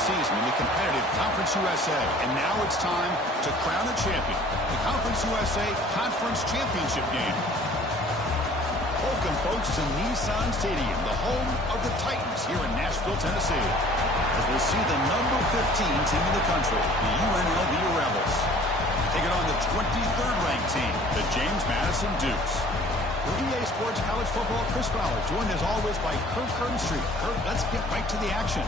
season in the competitive Conference USA, and now it's time to crown a champion. The Conference USA Conference Championship game. Welcome, folks, to Nissan Stadium, the home of the Titans here in Nashville, Tennessee, as we'll see the number 15 team in the country, the UNLV Rebels, taking on the 23rd ranked team, the James Madison Dukes. For EA Sports College Football, Chris Fowler, joined as always by Kirk Herbstreit. Kirk, let's get right to the action.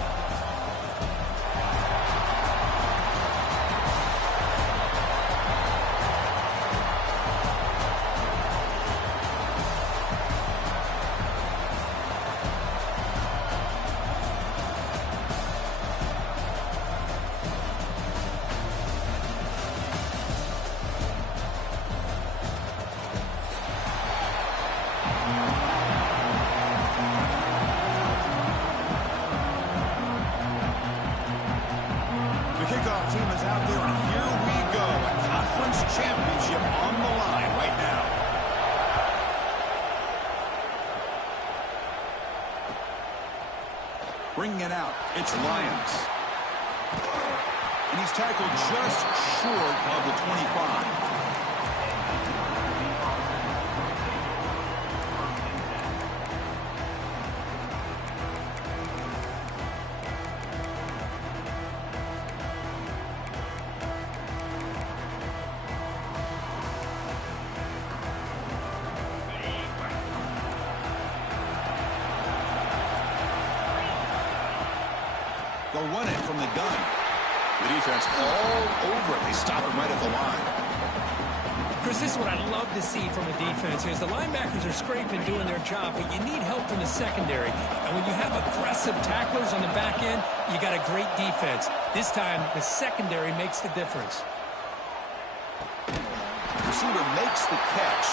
Bringing it out, it's Lyons. And he's tackled just short of the 25. They'll run it from the gun. The defense all over it. They stop him right at the line. Chris, this is what I love to see from a defense is the linebackers are scraping, doing their job, but you need help from the secondary. And when you have aggressive tacklers on the back end, you got a great defense. This time, the secondary makes the difference. The receiver makes the catch.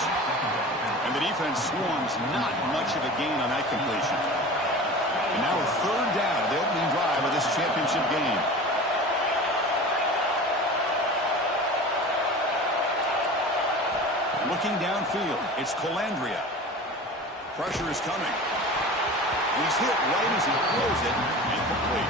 And the defense swarms not much of a gain on that completion. And now a third down, the opening drive of this championship game. Looking downfield, it's Colandrea. Pressure is coming. He's hit right as he throws it, incomplete.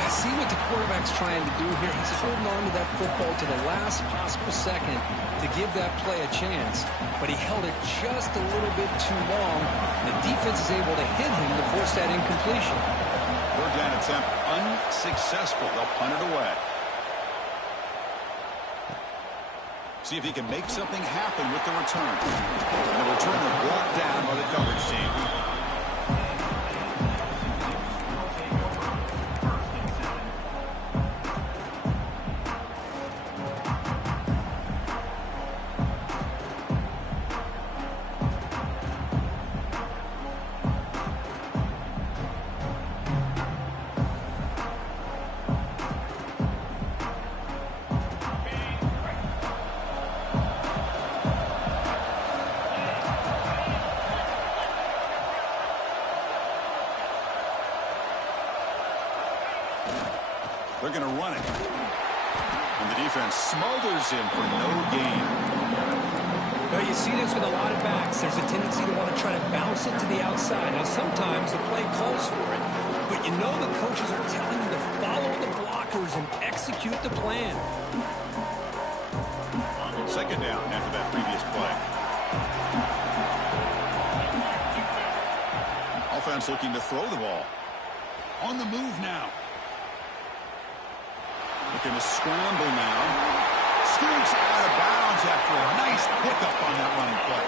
I see what the quarterback's trying to do here. He's holding on to that football to the last possible second to give that play a chance. But he held it just a little bit too long. The defense is able to hit him to force that incompletion. Third down attempt unsuccessful. They'll punt it away. See if he can make something happen with the return. And the returner brought down by the coverage team. They're going to run it. And the defense smothers him for no gain. Well, you see this with a lot of backs. There's a tendency to want to try to bounce it to the outside. Now, sometimes the play calls for it, but you know the coaches are telling you to follow the blockers and execute the plan. Second down after that previous play. Offense looking to throw the ball. On the move now. Looking to scramble now. Scoots out of bounds after a nice pickup on that running play.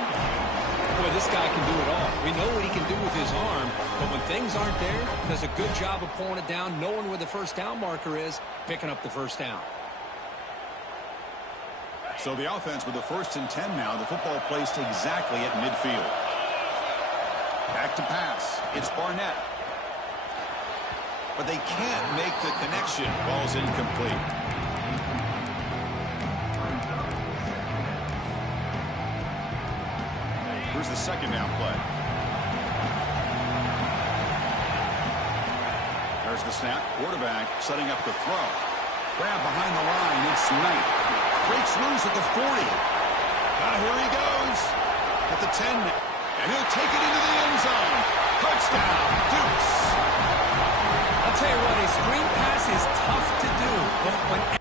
Boy, this guy can do it all. We know what he can do with his arm, but when things aren't there, does a good job of pulling it down, knowing where the first down marker is, picking up the first down. So the offense with the 1st and 10 now, the football placed exactly at midfield. Back to pass. It's Barnett. But they can't make the connection. Ball's incomplete. Here's the second down play. There's the snap. Quarterback setting up the throw. Grab behind the line. It's Knight. Breaks loose at the 40. Here he goes. At the 10. And he'll take it into the end zone. Touchdown, Dukes. I'll tell you what, a screen pass is tough to do, but when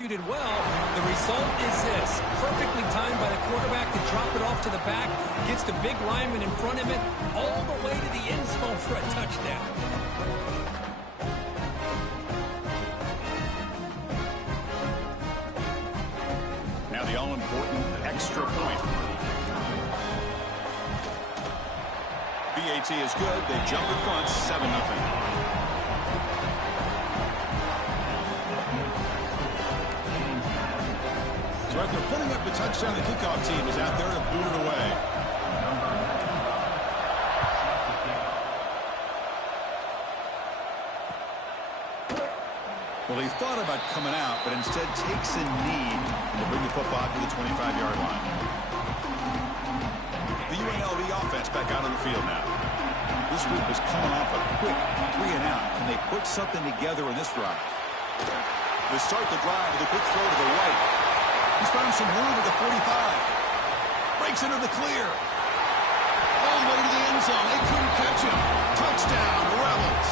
executed well, the result is this. Perfectly timed by the quarterback to drop it off to the back, gets the big lineman in front of it, all the way to the end zone for a touchdown. Now the all-important extra point. BAT is good. They jump in front, 7-0. So after putting up the touchdown, the kickoff team is out there to boot it away. Well, he thought about coming out, but instead takes a knee to bring the football to the 25-yard line. The UNLV offense back out on the field now. This group is coming off a quick 3-and-out. Can they put something together in this drive? They start the drive with a quick throw to the right. He's found some room at the 45. Breaks into the clear. All the way to the end zone. They couldn't catch him. Touchdown, Rebels.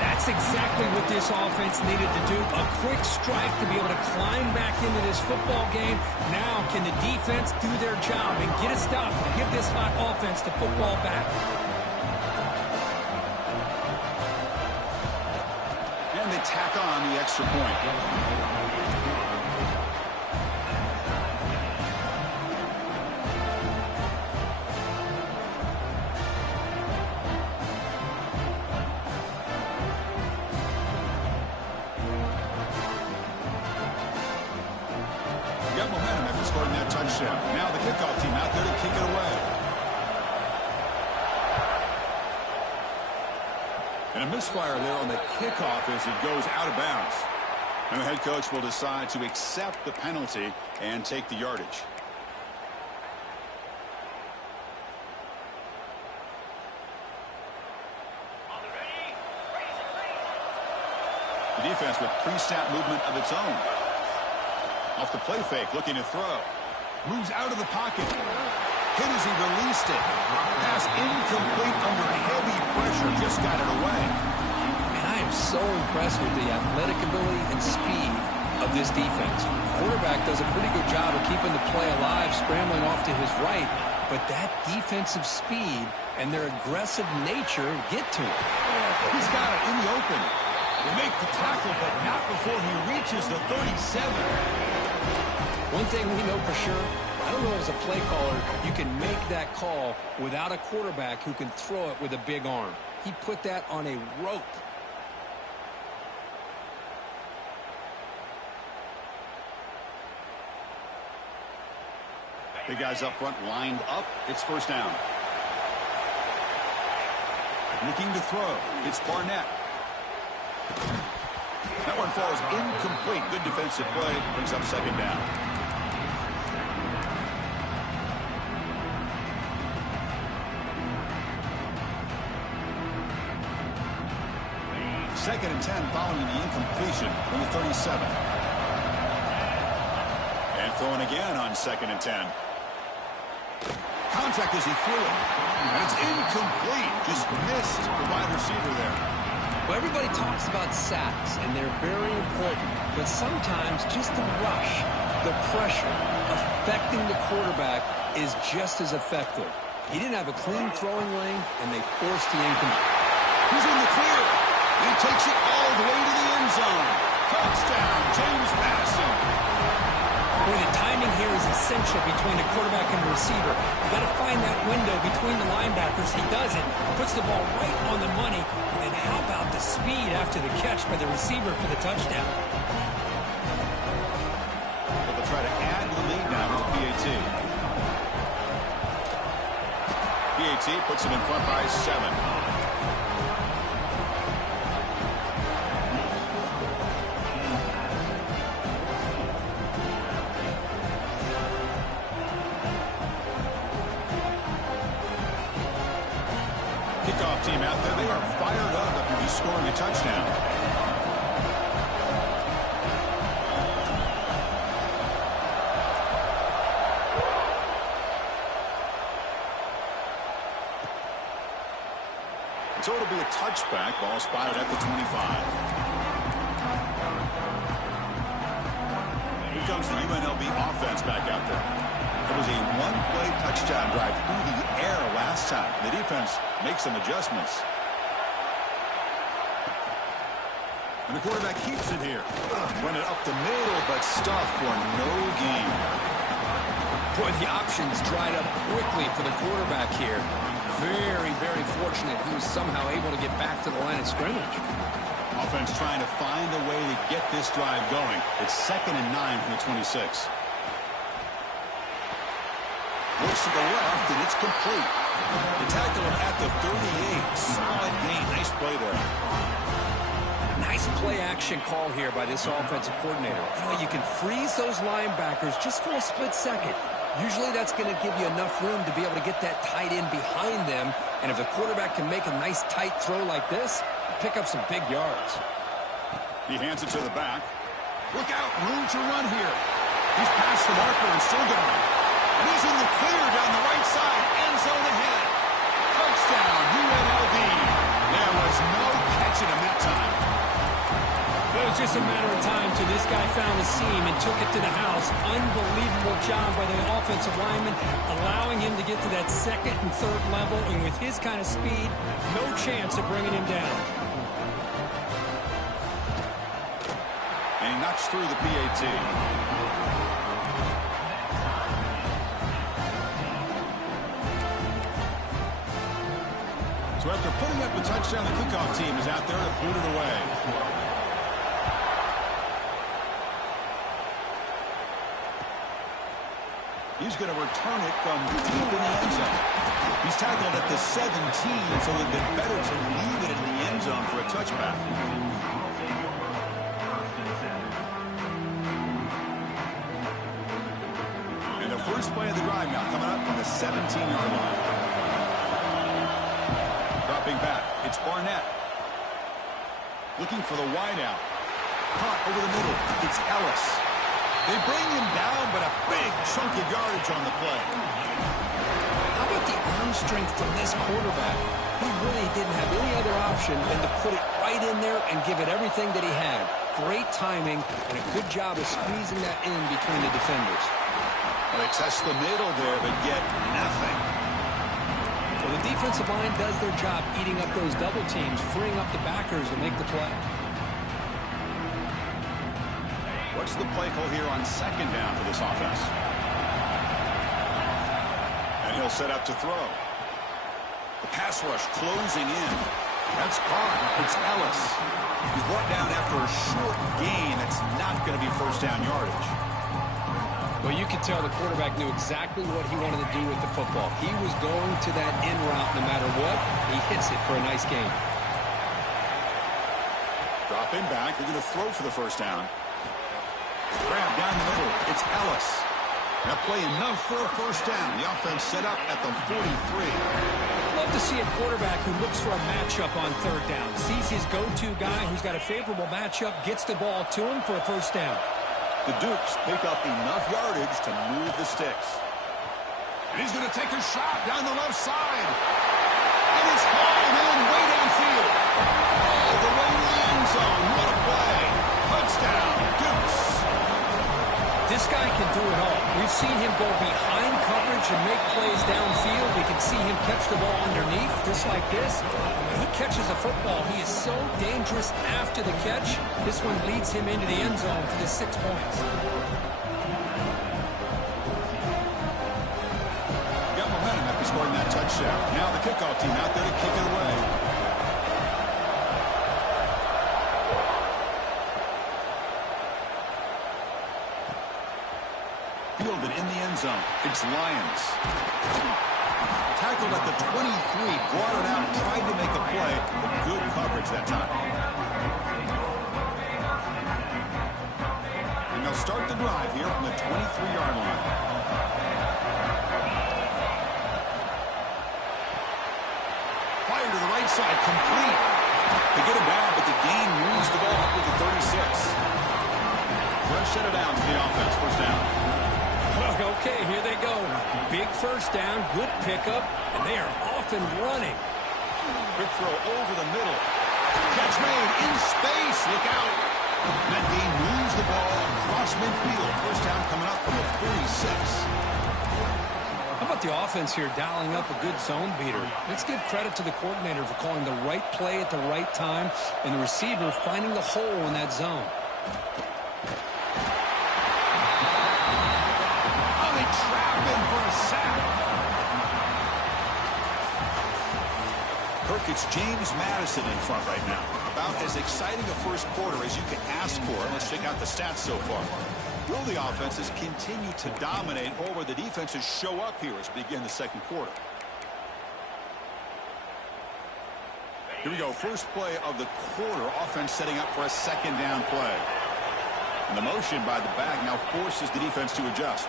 That's exactly what this offense needed to do. A quick strike to be able to climb back into this football game. Now can the defense do their job and get a stop and give this hot offense the football back? And they tack on the extra point. Got momentum after scoring that touchdown. Now the kickoff team out there to kick it away. And a misfire there on the kickoff as it goes out of bounds. And the head coach will decide to accept the penalty and take the yardage. The defense with pre-snap movement of its own. Off the play fake, looking to throw. Moves out of the pocket. Hit as he released it. Pass incomplete under heavy pressure. Just got it away. And I am so impressed with the athletic ability and speed of this defense. The quarterback does a pretty good job of keeping the play alive, scrambling off to his right. But that defensive speed and their aggressive nature get to him. He's got it in the open. They make the tackle, but not before he reaches the 37. One thing we know for sure, I don't know as a play caller, you can make that call without a quarterback who can throw it with a big arm. He put that on a rope. The guys up front lined up. It's first down. Looking to throw. It's Barnett. That one falls incomplete. Good defensive play. Brings up second down. Second and 10 following the incompletion from the 37. And throwing again on second and 10. Contact as he threw it. And it's incomplete. Just missed the wide receiver there. Well, everybody talks about sacks, and they're very important. But sometimes just the rush, the pressure, affecting the quarterback is just as effective. He didn't have a clean throwing lane, and they forced the incomplete. He's in the clear. He takes it all the way to the end zone. Touchdown, James Madison. Boy, the timing here is essential between the quarterback and the receiver. You got to find that window between the linebackers. He does it, puts the ball right on the money. And then how about the speed after the catch by the receiver for the touchdown? But they'll try to add to the lead now with the PAT. PAT puts him in front by 7. Kickoff team out there. They are fired up after just scoring a touchdown. So it'll be a touchback. Ball spotted at the 25. Here comes the UNLV offense back out there. It was a one-play touchdown drive through the air last time. The defense makes some adjustments. And the quarterback keeps it here. Run it up the middle, but stuffed for no gain. Boy, the options dried up quickly for the quarterback here. Very, very fortunate he was somehow able to get back to the line of scrimmage. Offense trying to find a way to get this drive going. It's 2nd and 9 from the 26. Looks to the left, and it's complete. They tackle him at the 38. Solid gain. Nice play there. Nice play-action call here by this offensive coordinator. You know, you can freeze those linebackers just for a split second. Usually that's going to give you enough room to be able to get that tight end behind them. And if the quarterback can make a nice tight throw like this, pick up some big yards. He hands it to the back. Look out, room to run here. He's past the marker and still going. And he's in the clear down the right side. End zone ahead. Touchdown, UNLV. There was no catching him that time. It was just a matter of time till this guy found the seam and took it to the house. Unbelievable job by the offensive lineman, allowing him to get to that 2nd and 3rd level. And with his kind of speed, no chance of bringing him down. And he knocks through the PAT. So after putting up the touchdown, the kickoff team is out there to boot it away. He's going to return it from deep in the end zone. He's tackled at the 17, so it would have been better to leave it in the end zone for a touchback. And the first play of the drive now coming up from the 17-yard line. Dropping back, it's Barnett. Looking for the wideout. Caught over the middle, it's Ellis. They bring him down, but a big chunk of yardage on the play. How about the arm strength from this quarterback? He really didn't have any other option than to put it right in there and give it everything that he had. Great timing and a good job of squeezing that in between the defenders. Well, they test the middle there, but get nothing. Well, the defensive line does their job eating up those double teams, freeing up the backers to make the play. What's the play call here on 2nd down for this offense? And he'll set up to throw. The pass rush closing in. That's caught. It's Ellis. He's brought down after a short gain. That's not going to be first down yardage. Well, you could tell the quarterback knew exactly what he wanted to do with the football. He was going to that in route no matter what. He hits it for a nice gain. Drop dropping back. They're going to throw for the first down. Grab down the middle. It's Ellis. That play enough for a first down. The offense set up at the 43. Love to see a quarterback who looks for a matchup on third down. Sees his go-to guy who's got a favorable matchup, gets the ball to him for a first down. The Dukes pick up enough yardage to move the sticks. And he's going to take a shot down the left side. And it's hauled in way downfield. All the way to the end zone. What a play. Touchdown, Dukes. This guy can do it all. We've seen him go behind coverage and make plays downfield. We can see him catch the ball underneath, just like this. When he catches a football, he is so dangerous after the catch. This one leads him into the end zone for the 6 points. Got momentum after scoring that touchdown. Now the kickoff team out there to kick it away. Fielded in the end zone. It's Lions. Tackled at the 23, brought it out, tried to make a play, but good coverage that time. And they'll start the drive here from the 23-yard line. Fire to the right side, complete. They get it down, but the gain moves the ball up to the 36. Fresh set of downs for the offense, first down. Okay, here they go. Big first down, good pickup, and they are off and running. Quick throw over the middle. Catch made in space. Look out. That game moves the ball across midfield. First down coming up from the 36. How about the offense here dialing up a good zone beater? Let's give credit to the coordinator for calling the right play at the right time and the receiver finding the hole in that zone. Kirk, it's James Madison in front right now. About as exciting a first quarter as you can ask for. Let's check out the stats so far. Will the offenses continue to dominate, or will the defenses show up here as we begin the second quarter? Here we go. First play of the quarter. Offense setting up for a second down play. And the motion by the back now forces the defense to adjust.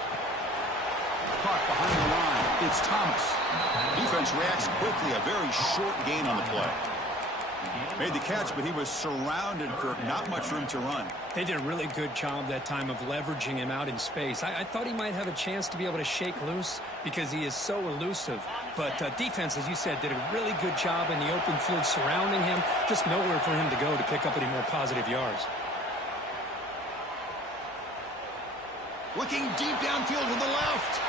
Caught behind the line. It's Thomas. Defense reacts quickly. A very short gain on the play. Made the catch, but he was surrounded, Kirk. Not much room to run. They did a really good job that time of leveraging him out in space. I thought he might have a chance to be able to shake loose because he is so elusive. But defense, as you said, did a really good job in the open field surrounding him. Just nowhere for him to go to pick up any more positive yards. Looking deep downfield to the left.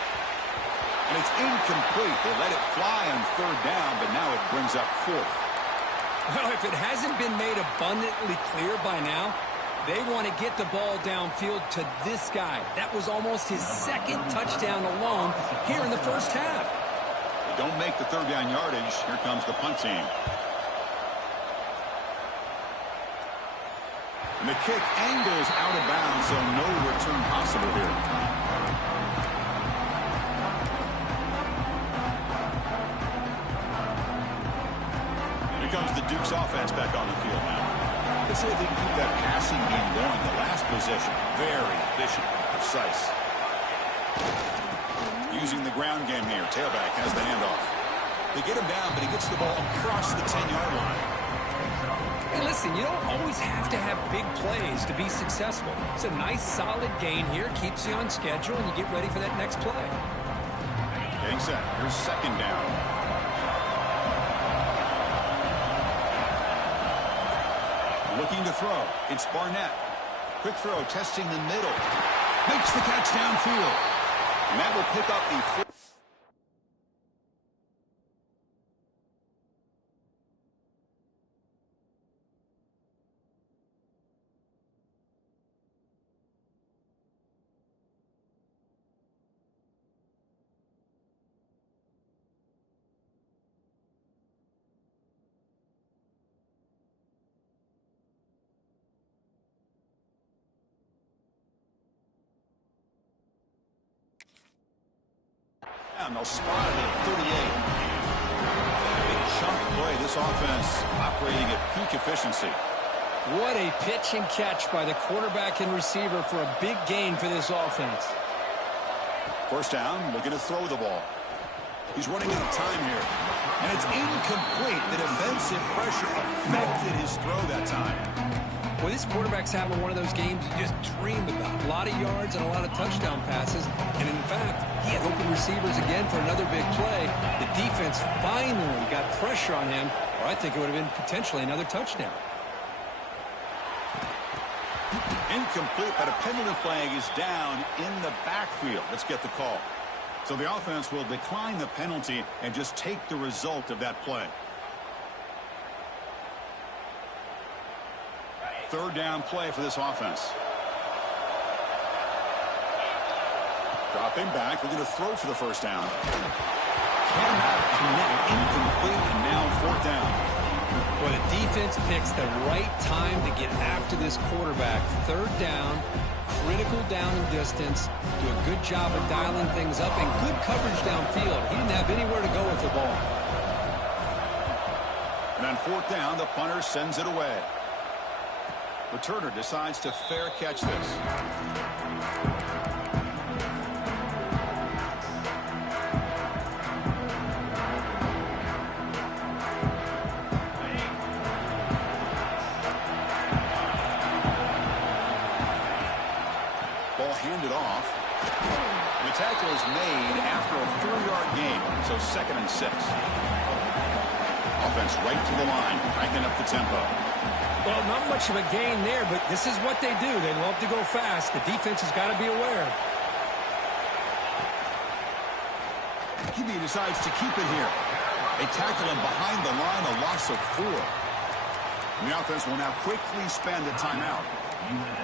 And it's incomplete. They let it fly on third down, but now it brings up fourth. Well, if it hasn't been made abundantly clear by now, they want to get the ball downfield to this guy. That was almost his second touchdown alone here in the first half. They don't make the third down yardage. Here comes the punt team. And the kick angles out of bounds, so no return possible here. Comes the Dukes offense back on the field now. Let's see if they can keep that passing game going. The last possession, very efficient and precise. Using the ground game here. Tailback has the handoff. They get him down, but he gets the ball across the 10-yard line. Hey, listen, you don't always have to have big plays to be successful. It's a nice, solid gain here. Keeps you on schedule, and you get ready for that next play. Getting set. Here's second down. Looking to throw. It's Barnett. Quick throw, testing the middle. Makes the catch downfield. And that will pick up the... And they'll spot it at 38. A big chunk play. This offense operating at peak efficiency. What a pitch and catch by the quarterback and receiver for a big gain for this offense. First down, looking to throw the ball. He's running out of time here. And it's incomplete. The defensive pressure affected his throw that time. Well, this quarterback's having one of those games you just dreamed about. A lot of yards and a lot of touchdown passes. And in fact, he had open receivers again for another big play. The defense finally got pressure on him, or I think it would have been potentially another touchdown. Incomplete, but a penalty flag is down in the backfield. Let's get the call. So the offense will decline the penalty and just take the result of that play. Third down play for this offense. Dropping back, looking to throw for the first down. Cannot connect, incomplete, and now fourth down. Well, the defense picks the right time to get after this quarterback. Third down, critical down and distance. Do a good job of dialing things up and good coverage downfield. He didn't have anywhere to go with the ball. And on fourth down, the punter sends it away. Returner decides to fair catch this. Handed off. The tackle is made after a 4-yard gain, so 2nd and 6. Offense right to the line, cranking up the tempo. Well, not much of a gain there, but this is what they do. They love to go fast. The defense has got to be aware. QB decides to keep it here. They tackle him behind the line, a loss of 4. And the offense will now quickly spend a timeout.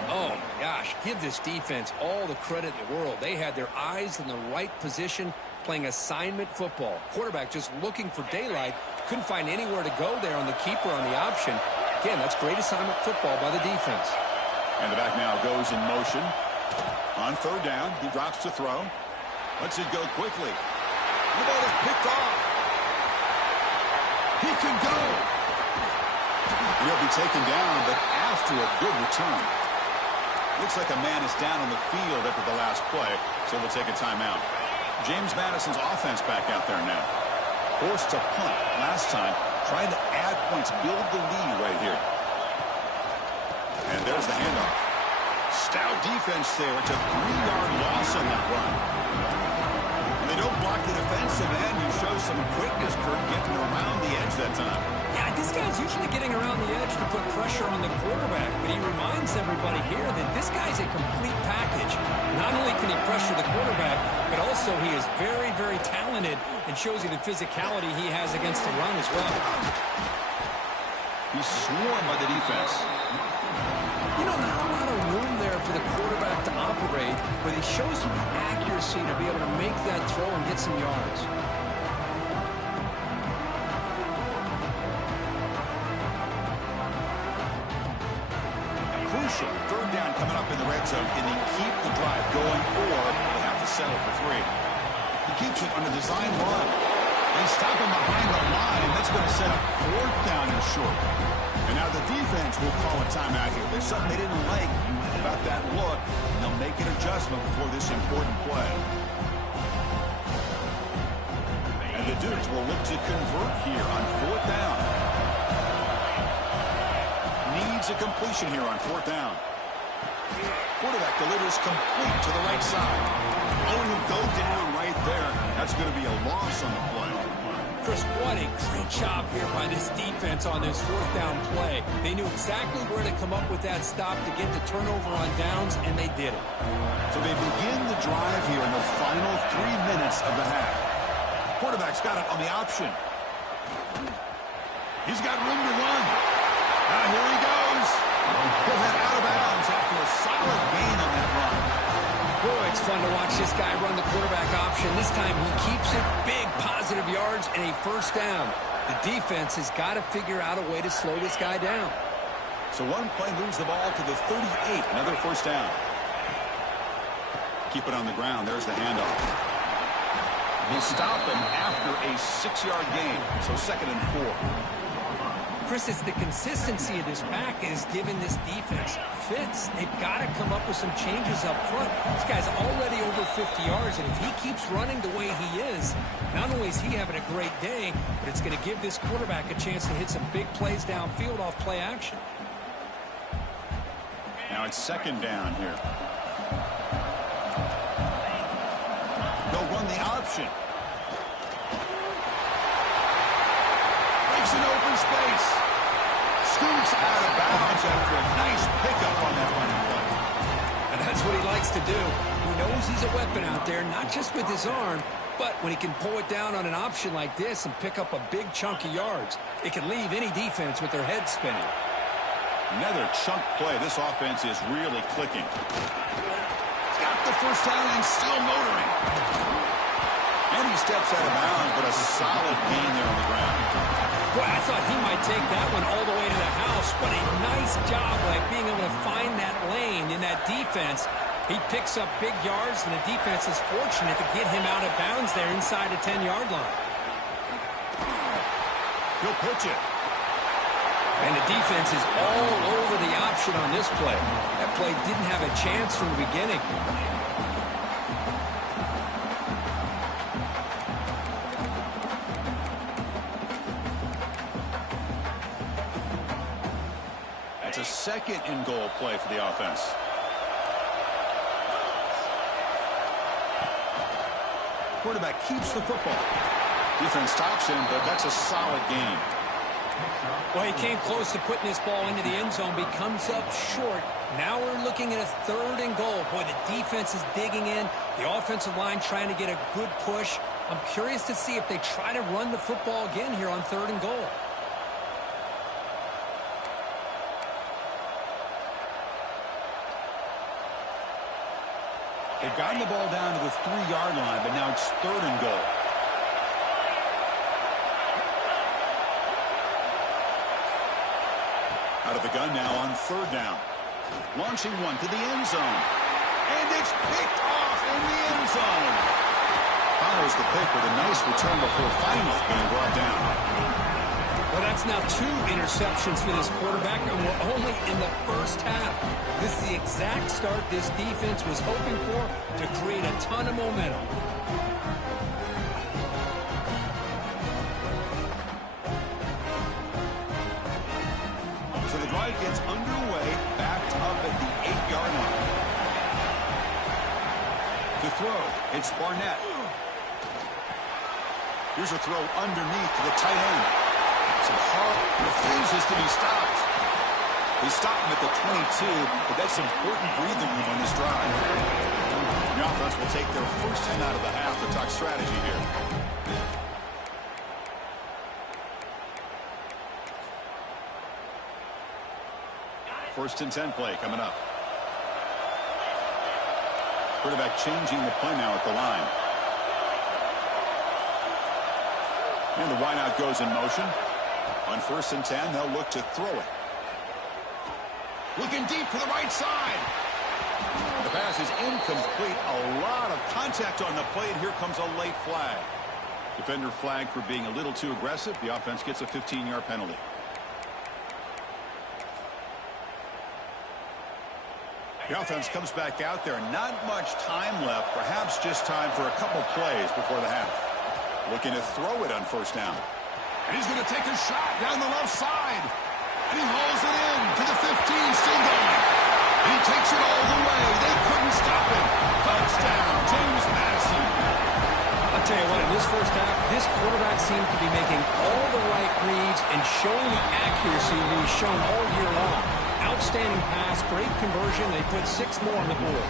Oh, gosh, give this defense all the credit in the world. They had their eyes in the right position playing assignment football. Quarterback just looking for daylight. Couldn't find anywhere to go there on the keeper on the option. Again, that's great assignment football by the defense. And the back now goes in motion. On third down, he drops to throw. Lets it go quickly. The ball is picked off. He can go. He'll be taken down, but after a good return. Looks like a man is down on the field after the last play, so we'll take a timeout. James Madison's offense back out there now. Forced to punt last time, trying to add points, build the lead right here. And there's the handoff. Stout defense there. It's a 3-yard loss on that run. And they don't block the defensive end. He shows some quickness, Kirk, getting around the edge that time. Yeah, this guy's usually getting around the edge to put pressure on the quarterback, but he reminds everybody here that this guy's a complete package. Not only can he pressure the quarterback, but also he is very, very talented and shows you the physicality he has against the run as well. He's swarmed by the defense. You know, not a lot of room there for the quarterback to operate, but he shows you the accuracy to be able to make that throw and get some yards. Crucial. Third down coming up in the red zone. Can he keep the drive going, or they have to settle for 3? He keeps it on a design run. They stop him behind the line. That's going to set up fourth down and short. And now the defense will call a timeout here. There's something they didn't like about that look, and they'll make an adjustment before this important play. And the Dukes will look to convert here on fourth down. Needs a completion here on fourth down. Quarterback delivers complete to the right side. Oh, he'll go down right there. That's going to be a loss on the play. Chris, what a great job here by this defense on this fourth down play. They knew exactly where to come up with that stop to get the turnover on downs, and they did it. So they begin the drive here in the final 3 minutes of the half. Quarterback's got it on the option. He's got room to run. Now here he goes. He'll head out of bounds after a solid gain on that run. Boy, it's fun to watch this guy run the quarterback option. This time he keeps it, big positive yards and a first down. The defense has got to figure out a way to slow this guy down. So one play moves the ball to the 38, another first down. Keep it on the ground. There's the handoff. He'll stop him after a 6-yard gain, so 2nd and 4. Chris, it's the consistency of this back is giving this defense fits. They've got to come up with some changes up front. This guy's already over 50 yards, and if he keeps running the way he is, not only is he having a great day, but it's going to give this quarterback a chance to hit some big plays downfield off play action. Now it's second down here. They'll run the option. Makes an open space. Scoots out of bounds after a nice pickup on that running play. And that's what he likes to do. He knows he's a weapon out there, not just with his arm, but when he can pull it down on an option like this and pick up a big chunk of yards, it can leave any defense with their head spinning. Another chunk play. This offense is really clicking. He's got the first down and still motoring. And he steps out of bounds, but a solid gain there on the ground. Boy, I thought he might take that one all the way to the house, but a nice job like being able to find that lane in that defense. He picks up big yards, and the defense is fortunate to get him out of bounds there inside the 10-yard line. He'll pitch it. And the defense is all over the option on this play. That play didn't have a chance from the beginning. That's a second and goal play for the offense. Quarterback keeps the football. Defense stops him, but that's a solid game. Well, he came close to putting this ball into the end zone, but he comes up short. Now we're looking at a third and goal. Boy, the defense is digging in. The offensive line trying to get a good push. I'm curious to see if they try to run the football again here on third and goal. They've gotten the ball down to the 3-yard line, but now it's third and goal. Out of the gun now on third down. Launching one to the end zone. And it's picked off in the end zone. Follows the pick with a nice return before finally being brought down. Well, that's now 2 interceptions for this quarterback, and we're only in the first half. This is the exact start this defense was hoping for to create a ton of momentum. So the drive gets underway, backed up at the 8-yard line. To throw, it's Barnett. Here's a throw underneath to the tight end. Refuses to be stopped. They stop him at the 22, but that's important breathing room on this drive. The offense will take their first 10 out of the half to talk strategy here. First and 10 play coming up. Quarterback changing the play now at the line. And the wideout goes in motion. On first and 10, they'll look to throw it. Looking deep to the right side. The pass is incomplete. A lot of contact on the play, and here comes a late flag. Defender flagged for being a little too aggressive. The offense gets a 15-yard penalty. The offense comes back out there. Not much time left. Perhaps just time for a couple plays before the half. Looking to throw it on first down. And he's going to take a shot down the left side. And he hauls it in to the 15, still going. And he takes it all the way. They couldn't stop him. Touchdown, James Madison. I'll tell you what, in this first half, this quarterback seems to be making all the right reads and showing the accuracy that he's shown all year long. Outstanding pass, great conversion. They put 6 more on the board.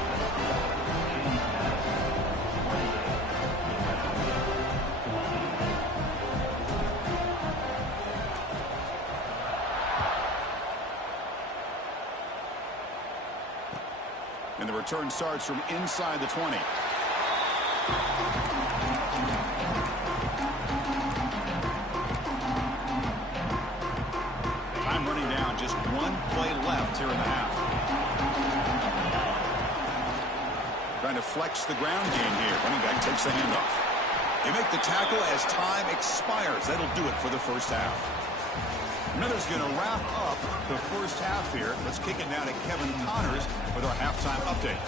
And the return starts from inside the 20. Time running down, just 1 play left here in the half. Trying to flex the ground game here. Running back takes the handoff. They make the tackle as time expires. That'll do it for the first half. Another's going to wrap up the first half here. Let's kick it now to Kevin Connors with our halftime update.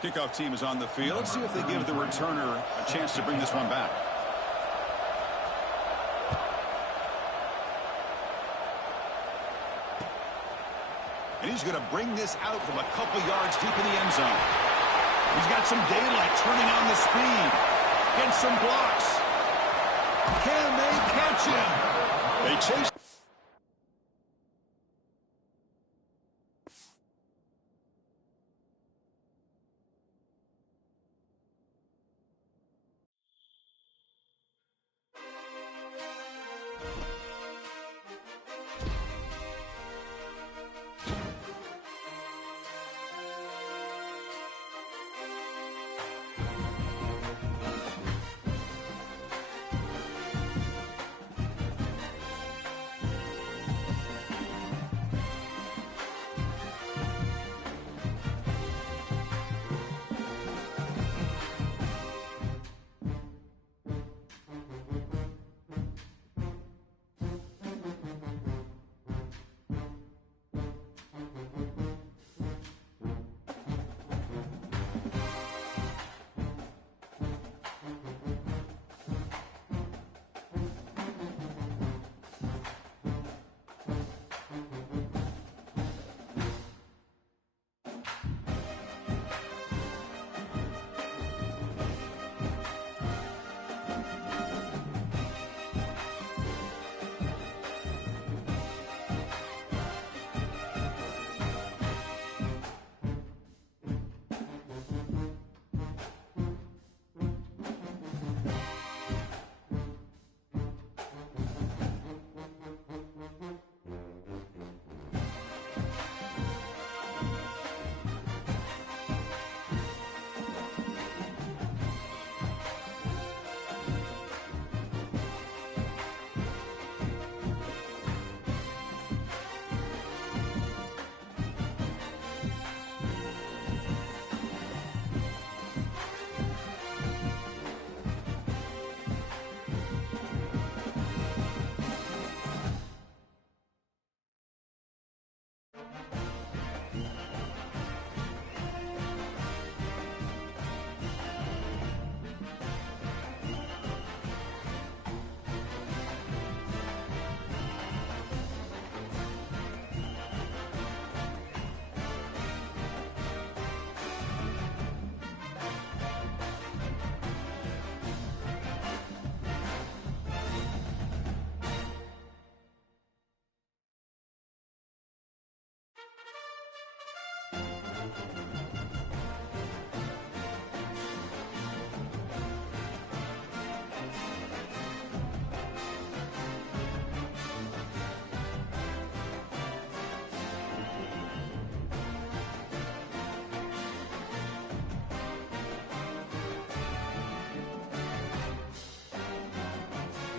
Kickoff team is on the field. Let's see if they give the returner a chance to bring this one back. And he's going to bring this out from a couple yards deep in the end zone. He's got some daylight turning on the speed. Gets some blocks. Can they catch him? They chase